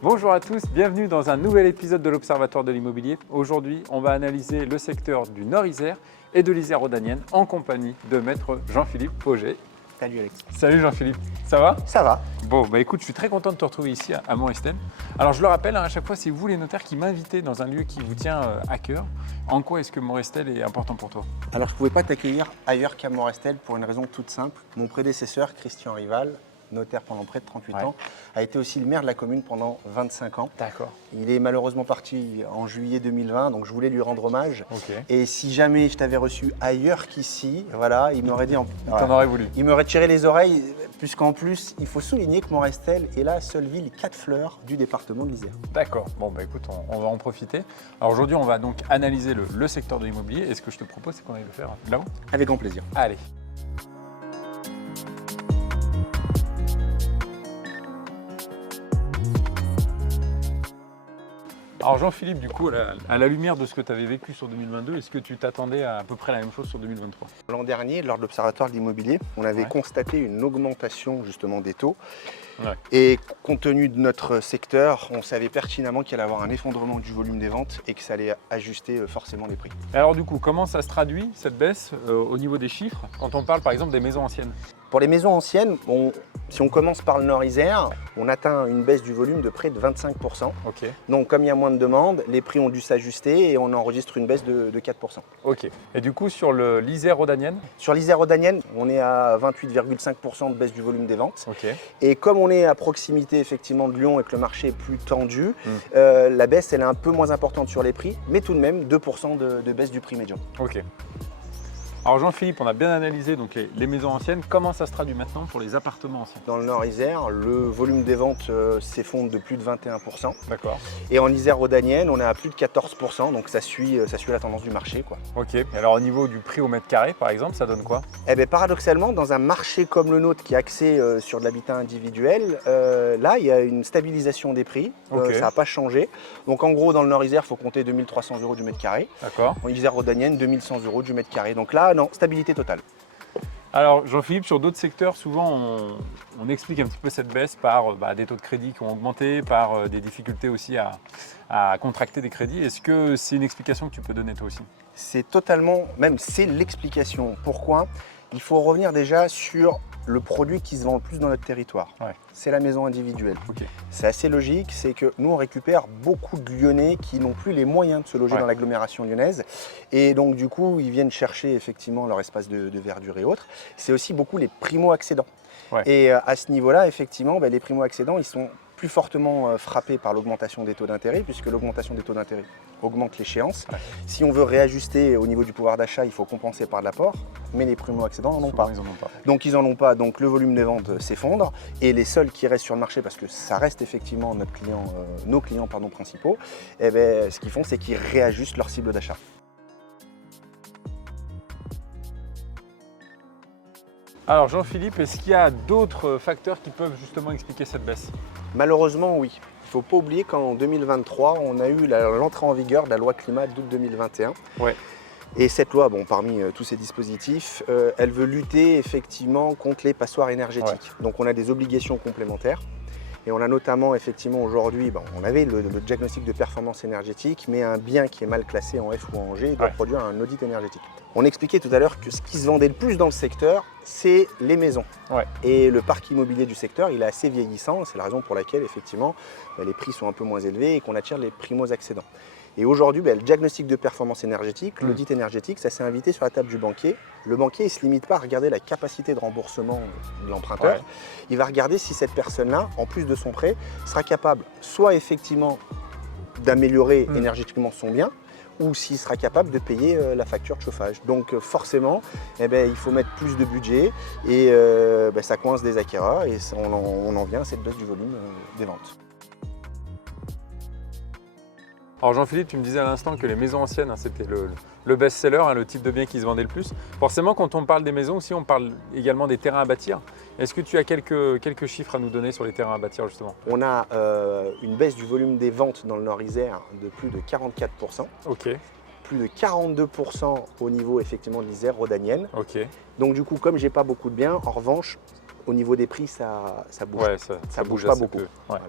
Bonjour à tous, bienvenue dans un nouvel épisode de l'Observatoire de l'immobilier. Aujourd'hui, on va analyser le secteur du Nord-Isère et de l'Isère rhodanienne en compagnie de maître Jean-Philippe Pauget. Salut Alex. Salut Jean-Philippe, ça va? Ça va. Bon, écoute, je suis très content de te retrouver ici à Morestel. Alors je le rappelle, à chaque fois, c'est vous les notaires qui m'invitez dans un lieu qui vous tient à cœur. En quoi est-ce que Morestel est important pour toi? Alors je ne pouvais pas t'accueillir ailleurs qu'à Morestel pour une raison toute simple. Mon prédécesseur, Christian Rival, notaire pendant près de 38 ans, a été aussi le maire de la commune pendant 25 ans. D'accord. Il est malheureusement parti en juillet 2020, donc je voulais lui rendre hommage. Ok. Et si jamais je t'avais reçu ailleurs qu'ici, voilà, il m'aurait dit... T'en aurais voulu. Il m'aurait tiré les oreilles, puisqu'en plus, il faut souligner que Morestel est la seule ville 4 fleurs du département de l'Isère. D'accord. Bon, écoute, on va en profiter. Alors aujourd'hui, on va donc analyser le secteur de l'immobilier. Et ce que je te propose, c'est qu'on aille le faire là-haut. Avec grand plaisir. Allez. Alors Jean-Philippe, du coup, à la lumière de ce que tu avais vécu sur 2022, est-ce que tu t'attendais à peu près la même chose sur 2023? L'an dernier, lors de l'Observatoire de l'immobilier, on avait constaté une augmentation justement des taux. Ouais. Et compte tenu de notre secteur, on savait pertinemment qu'il allait avoir un effondrement du volume des ventes et que ça allait ajuster forcément les prix. Alors du coup, comment ça se traduit, cette baisse, au niveau des chiffres, quand on parle par exemple des maisons anciennes? Pour les maisons anciennes, si on commence par le Nord-Isère, on atteint une baisse du volume de près de 25%. Ok. Donc comme il y a moins de demandes, les prix ont dû s'ajuster et on enregistre une baisse de 4%. Ok. Et du coup, sur l'Isère rhodanienne? Sur l'Isère rhodanienne, on est à 28,5% de baisse du volume des ventes. Ok. Et comme on est à proximité effectivement de Lyon et que le marché est plus tendu, la baisse elle est un peu moins importante sur les prix, mais tout de même 2% de baisse du prix médian. Ok. Alors Jean-Philippe, on a bien analysé donc les maisons anciennes. Comment ça se traduit maintenant pour les appartements anciens? Dans le Nord-Isère, le volume des ventes s'effondre de plus de 21%. D'accord. Et en Isère rhodanienne, on est à plus de 14%, donc ça suit la tendance du marché, quoi. Ok. Et alors au niveau du prix au mètre carré, par exemple, ça donne quoi? Eh bien, paradoxalement, dans un marché comme le nôtre qui est axé sur de l'habitat individuel, là, il y a une stabilisation des prix. Ok. Ça n'a pas changé. Donc en gros, dans le Nord-Isère, il faut compter 2300 € du mètre carré. D'accord. En Isère rhodanienne, 2100 € du mètre carré. Donc là, non, stabilité totale. Alors Jean-Philippe, sur d'autres secteurs, souvent on explique un petit peu cette baisse par des taux de crédit qui ont augmenté, par des difficultés aussi à contracter des crédits. Est-ce que c'est une explication que tu peux donner toi aussi? C'est totalement, même c'est l'explication. Pourquoi? Il faut revenir déjà sur le produit qui se vend le plus dans notre territoire. Ouais. C'est la maison individuelle. Ok. C'est assez logique, c'est que nous on récupère beaucoup de Lyonnais qui n'ont plus les moyens de se loger dans l'agglomération lyonnaise et donc du coup ils viennent chercher effectivement leur espace de verdure et autres. C'est aussi beaucoup les primo-accédants. Ouais. Et à ce niveau-là, effectivement, les primo-accédants, ils sont plus fortement frappés par l'augmentation des taux d'intérêt, puisque l'augmentation des taux d'intérêt augmente l'échéance. Ouais. Si on veut réajuster au niveau du pouvoir d'achat, il faut compenser par de l'apport, mais les primo-accédants n'en ont pas. Ils en ont pas. Donc ils n'en ont pas, donc le volume des ventes s'effondre, et les seuls qui restent sur le marché, parce que ça reste effectivement nos clients principaux, ce qu'ils font, c'est qu'ils réajustent leur cible d'achat. Alors Jean-Philippe, est-ce qu'il y a d'autres facteurs qui peuvent justement expliquer cette baisse? Malheureusement, oui. Il ne faut pas oublier qu'en 2023, on a eu l'entrée en vigueur de la loi climat d'août 2021. Ouais. Et cette loi, parmi tous ces dispositifs, elle veut lutter effectivement contre les passoires énergétiques. Ouais. Donc on a des obligations complémentaires. Et on a notamment effectivement aujourd'hui, on avait le diagnostic de performance énergétique, mais un bien qui est mal classé en F ou en G doit produire un audit énergétique. On expliquait tout à l'heure que ce qui se vendait le plus dans le secteur, c'est les maisons. Ouais. Et le parc immobilier du secteur, il est assez vieillissant. C'est la raison pour laquelle effectivement les prix sont un peu moins élevés et qu'on attire les primo-accédants. Et aujourd'hui, le diagnostic de performance énergétique, l'audit énergétique, ça s'est invité sur la table du banquier. Le banquier ne se limite pas à regarder la capacité de remboursement de l'emprunteur. Ouais. Il va regarder si cette personne-là, en plus de son prêt, sera capable soit effectivement d'améliorer énergétiquement son bien, ou s'il sera capable de payer la facture de chauffage. Donc forcément, il faut mettre plus de budget et ça coince des acquéreurs et on en vient à cette baisse du volume des ventes. Alors Jean-Philippe, tu me disais à l'instant que les maisons anciennes, c'était le best-seller, le type de bien qui se vendait le plus. Forcément, quand on parle des maisons aussi, on parle également des terrains à bâtir. Est-ce que tu as quelques chiffres à nous donner sur les terrains à bâtir justement? On a une baisse du volume des ventes dans le Nord-Isère de plus de 44%. Ok. Plus de 42% au niveau effectivement de l'Isère rhodanienne. Ok. Donc du coup, comme j'ai pas beaucoup de biens, en revanche, au niveau des prix, ça bouge. Ouais, ça bouge pas assez beaucoup. peu. Ouais. Voilà.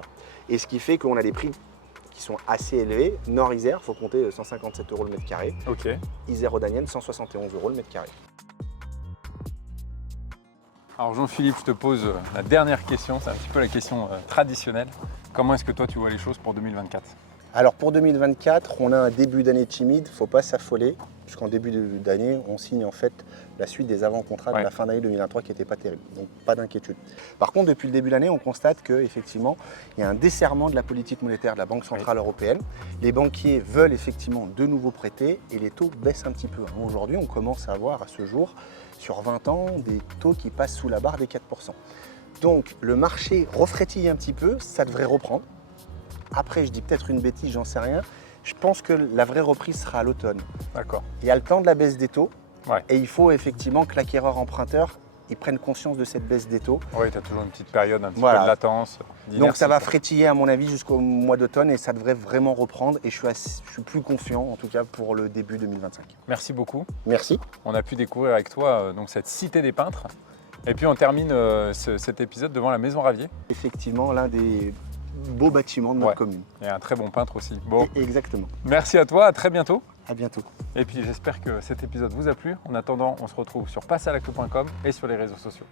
Et ce qui fait qu'on a des prix qui sont assez élevés. Nord-Isère, il faut compter 157 € le mètre carré. Ok. Isère-Rodanienne, 171 € le mètre carré. Alors Jean-Philippe, je te pose la dernière question, c'est un petit peu la question traditionnelle. Comment est-ce que toi tu vois les choses pour 2024? Alors pour 2024, on a un début d'année timide, il ne faut pas s'affoler, puisqu'en début d'année, on signe en fait la suite des avant-contrats de la fin d'année 2023 qui n'était pas terrible, donc pas d'inquiétude. Par contre, depuis le début de l'année, on constate qu'effectivement, il y a un desserrement de la politique monétaire de la Banque Centrale Européenne. Les banquiers veulent effectivement de nouveau prêter et les taux baissent un petit peu. Aujourd'hui, on commence à avoir à ce jour, sur 20 ans, des taux qui passent sous la barre des 4%. Donc le marché refrétille un petit peu, ça devrait reprendre. Après, je dis peut-être une bêtise, j'en sais rien. Je pense que la vraie reprise sera à l'automne. D'accord. Il y a le temps de la baisse des taux Ouais. et il faut effectivement que l'acquéreur emprunteur il prenne conscience de cette baisse des taux. Oui, tu as toujours une petite période, un petit Voilà. peu de latence. Donc ça va quoi. frétiller à mon avis jusqu'au mois d'automne et ça devrait vraiment reprendre et je suis plus confiant en tout cas pour le début 2025. Merci beaucoup. Merci. On a pu découvrir avec toi donc cette cité des peintres. Et puis on termine cet épisode devant la Maison Ravier. Effectivement, l'un des beaux bâtiments de notre commune. Et un très bon peintre aussi. Bon, Exactement. merci à toi, à très bientôt. À bientôt. Et puis j'espère que cet épisode vous a plu. En attendant, on se retrouve sur passealactu.com et sur les réseaux sociaux.